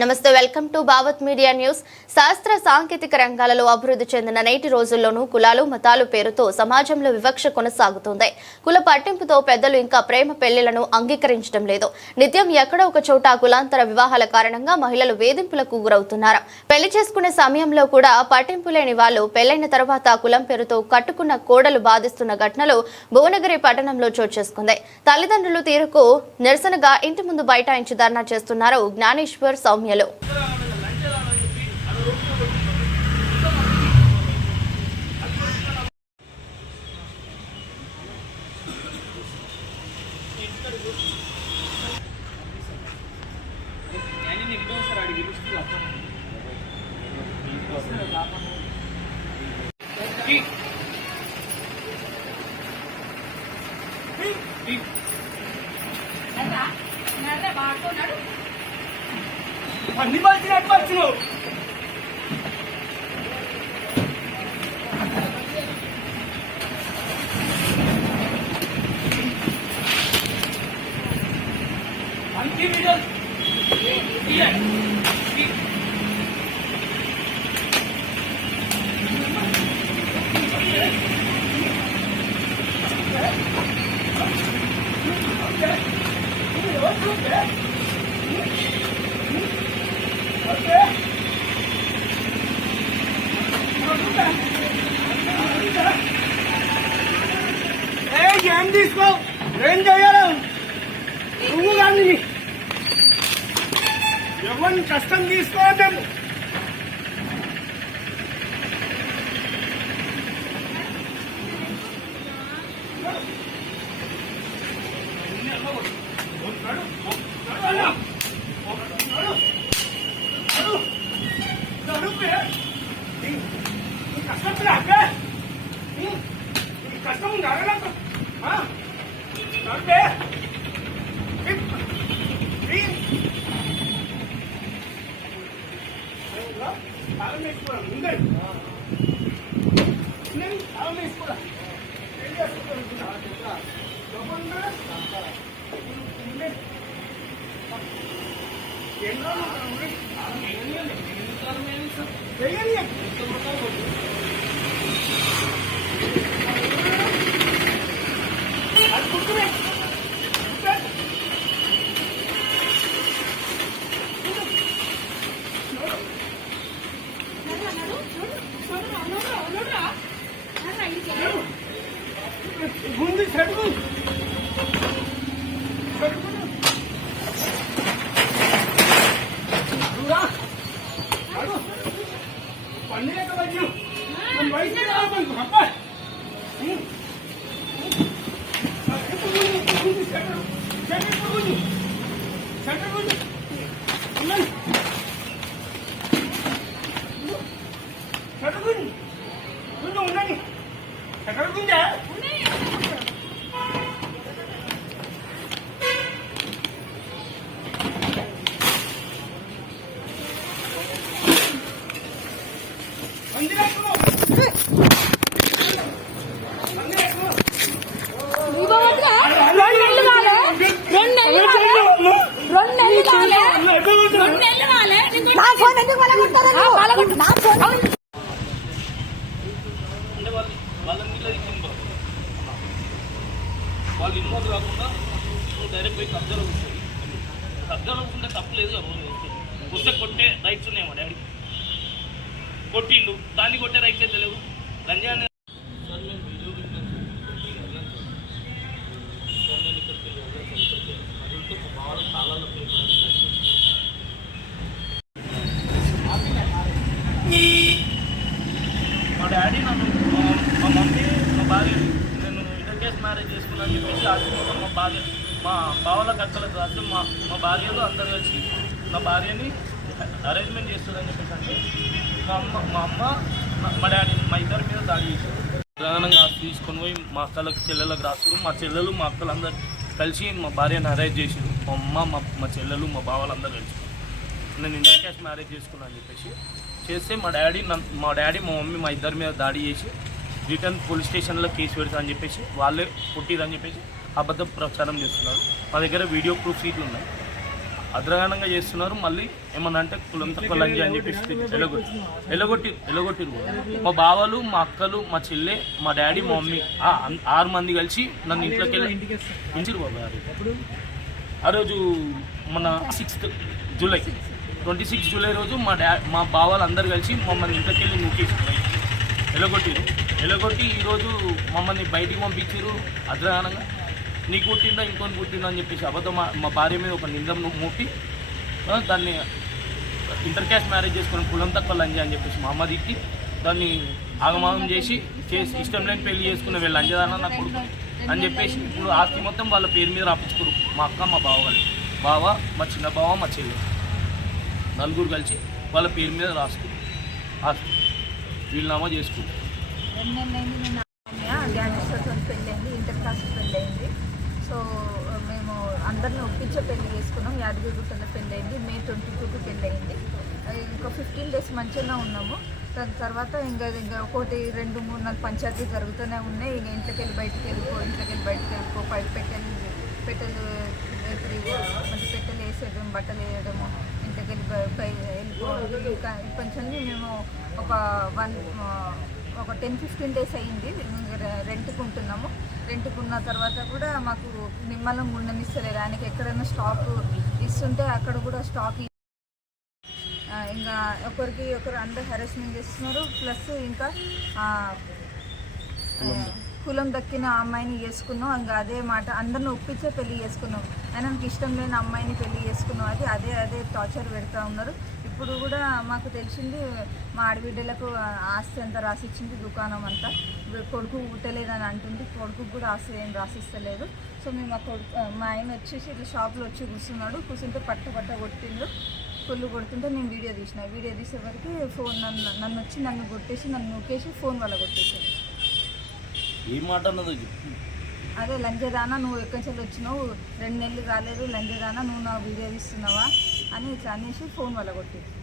నమస్తే welcome to Bhavat media news. శాస్త్ర సాంకేతిక రంగాలలో అభివృద్ధి చెందిన నేటి రోజుల్లోనూ కులాలు మతాలు పేరుతో సమాజంలో వివక్ష కొనసాగుతోంది. కుల పట్టింపుతో పెద్దలు ఇంకా ప్రేమ పెళ్ళిలను అంగీకరించడం లేదు. నిత్యం ఎక్కడో ఒక చోట కులాంతర వివాహాల కారణంగా మహిళలు వేధింపులకు గురవుతున్నారు. పెళ్ళి చేసుకునే సమయంలో కూడా పట్టింపు లేని వాళ్ళు పెళ్ళైన తర్వాత కులం పేరుతో కట్టుకున్న కోడలు బాధిస్తున్న ఘటనలు భువనగిరి పట్టణంలో చోటు చేసుకుంది. తల్లిదండ్రులు తీరుకు నిరసనగా ఇంటి ముందు బైఠాయించి ధర్నా చేస్తున్నారు జ్ఞానేశ్వర్ సౌమ్యలు ఏం తీసుకో? ఏం చేయాలి నువ్వు కానీ ఎవరిని కష్టం తీసుకోవద్దాము 다음에 스포라 뭔데? 그냥 다음에 스포라 내가 스포라 이렇게 나왔으니까 저번에 나왔다 근데 옛날로 가는 거를 다음에 옛날에 옛날에 옛날에 옛날에 옛날에 옛날에 옛날에 옛날에 옛날에 옛날에 Jangan bunyi. Jangan bunyi. Jangan bunyi. Jangan bunyi. Jangan bunyi. Jangan bunyi. Jangan వాళ్ళు నీళ్ళు ఇచ్చింది బాబు వాళ్ళు ఇన్వాల్వ్ కాకుండా నువ్వు డైరెక్ట్ పోయి కబ్జాలో కూర్చోయి కబ్జాలో కూర్చుంటే తప్పలేదు వస్తే కొట్టే రైట్స్ ఉన్నాయి మా డాడీ. కొట్టిండు దాన్ని కొట్టే రైట్స్ అయితే లేవు. రంజాన్ సార్ మేము వీడియో పెట్టాను. సార్ నేను ఇక్కడికి వెళ్ళి వెళ్ళాను సార్ ఇక్కడికి అదంతా మా వాళ్ళ కాలాల్లో మా డాడీ నన్ను మా- మమ్మీ మా భార్య నేను ఇంటర్ కేసు మ్యారేజ్ చేసుకున్నాను చెప్పేసి ఆశించుకున్నాను మా భార్య మా బావల కట్టలకు రాస్తే మా మా భార్యలు అందరు వచ్చి నా భార్యని అరేంజ్మెంట్ చేస్తుందని చెప్పేసి అంటే మా అమ్మ మా అమ్మ మా డాడీ మా ఇద్దరి మీద దాడి చేశారు. ప్రధానంగా ఆస్తి తీసుకొని పోయి మా అక్కలకు చెల్లెలకు రాస్తారు మా చెల్లెలు మా అక్కలు అందరు కలిసి మా భార్యను అరేంజ్ చేసారు మా అమ్మ మా మా చెల్లెలు మా బావలందరూ కలిసి. నేను ఇంటర్ క్యాష్ మ్యారేజ్ చేసుకున్నాను అని చెప్పేసి చేస్తే మా డాడీ మా డాడీ మా మమ్మీ మా ఇద్దరి మీద దాడి చేసి రిటర్న్ పోలీస్ స్టేషన్లో కేసు పెడతా అని చెప్పేసి వాళ్ళే పుట్టిరని చెప్పేసి అబద్ధం ప్రచారం చేస్తున్నారు. మా దగ్గర వీడియో ప్రూఫ్ సీట్లు ఉన్నాయి. అద్రగానంగా చేస్తున్నారు మళ్ళీ ఏమన్నా అంటే కులం తక్కువ లంజి అని చెప్పేసి ఎలగొట్టి ఎలగొట్టి ఎలగొట్టిరు మా బావలు మా అక్కలు మా చెల్లె మా డాడీ మా మమ్మీ ఆరు మంది కలిసి నన్ను ఇంట్లోకి వెళ్ళి ఇంటికి బాబా ఆ రోజు. ఆ రోజు మన sixth July. Twenty six July రోజు మా డా మా బావాలు అందరు కలిసి మమ్మల్ని ఇంట్లోకి వెళ్ళి నూకేసి ఎలగొట్టిరు ఎలగొట్టి ఈరోజు మమ్మల్ని బయటికి పంపించారు అద్రగానంగా నీకు పుట్టిందా ఇంకొని పుట్టిందా అని చెప్పేసి అబద్ధం మా- భార్య మీద ఒక నిందం మూపి దాన్ని ఇంటర్ క్యాస్ట్ మ్యారేజ్ చేసుకుని కులం తక్కువ లంజ అని చెప్పేసి మా అమ్మ తిట్టి దాన్ని ఆగమాగం చేసి చేసి ఇష్టం లేని పెళ్ళి చేసుకునే వీళ్ళు లంజదాన నా కొడుకు అని చెప్పేసి ఇప్పుడు ఆస్తి మొత్తం వాళ్ళ పేరు మీద రాపించుకోరు మా అక్క మా బావ వాళ్ళు. బావ మా చిన్న బావ మా చెల్లె. నలుగురు కలిసి వాళ్ళ పేరు మీద రాసుకురు ఆస్తి. వీళ్ళనామా చేసుకుంటారు. రెండేళ్ళైంది నేను జ్ఞానేశ్వరతో పెళ్ళి అయింది ఇంటర్ కాస్ట్ పెళ్ళి అయింది సో మేము అందరిని ఒప్పించే పెళ్ళి చేసుకున్నాం. యాదగిరిగుట్టలో పెళ్ళి అయింది మే ట్వంటీ టూకి పెళ్ళి అయింది ఇంకా ఫిఫ్టీన్ డేస్ మంచిగా ఉన్నాము. దాని తర్వాత ఇంకా ఇంకా ఒకటి రెండు మూడు నాలుగు పంచాయతీలు జరుగుతూనే ఉన్నాయి. ఇంకా ఇంట్లోకి వెళ్ళి బయటికి వెళ్ళిపో ఇంట్లోకి వెళ్ళి బయటకు వెళ్ళిపో బయట పెట్టెలు పెట్టెలు మంచి పెట్టెలు వేసేయడం బట్టలు వేయడము ఇంట్లోకి వెళ్ళి వెళ్ళిపో. ఇంకా ఇప్పటి నుంచి మేము ఒక వన్ ఒక టెన్ ఫిఫ్టీన్ డేస్ అయ్యింది. రెంట్కి ఉంటున్నాము రెంట్కి ఉన్న తర్వాత కూడా మాకు నిమ్మలం ఉండనిస్తలేదు ఆయనకి ఎక్కడైనా స్టాక్ ఇస్తుంటే అక్కడ కూడా స్టాక్ ఇంకా ఒకరికి ఒకరు అందరు హెరాస్మెంట్ చేస్తున్నారు. ప్లస్ ఇంకా కులం దక్కిన అమ్మాయిని చేసుకున్నాం. ఇంకా అదే మాట అందరిని ఒప్పించే పెళ్ళి చేసుకున్నాం. ఆయనకి ఇష్టం లేని అమ్మాయిని పెళ్ళి చేసుకున్నాం. అది అదే అదే టార్చర్ పెడతా ఉన్నారు. ఇప్పుడు కూడా మాకు తెలిసింది మా ఆడబిడ్డలకు ఆస్తి అంతా రాసిచ్చింది దుకాణం అంతా. కొడుకు పుట్టలేదని అంటుంది కొడుకు కూడా ఆస్తి ఏం రాసిస్తలేదు. సో మేము మా కొడుకు మా ఆయన వచ్చేసి ఇట్లా షాప్లో వచ్చి కూర్చున్నాడు. కూర్చుంటే పట్ట పట్ట కొట్టిండు. ఫుల్ కొడుతుంటే నేను వీడియో తీసిన. వీడియో తీసేవరకు ఫోన్ నన్ను నన్ను వచ్చి నన్ను కొట్టేసి నన్ను నూకేసి ఫోన్ వల్ల కొట్టేసాను ఏం మాట అన్నదో అదే లంజదానా నువ్వు ఎక్కడి నుంచి వచ్చినావు? రెండు నెలలు కాలేదు లంజదానా నువ్వు నా వీడియో తీస్తున్నావా? అని ఇట్లా అనేసి ఫోన్ వల్ల కొట్టేసి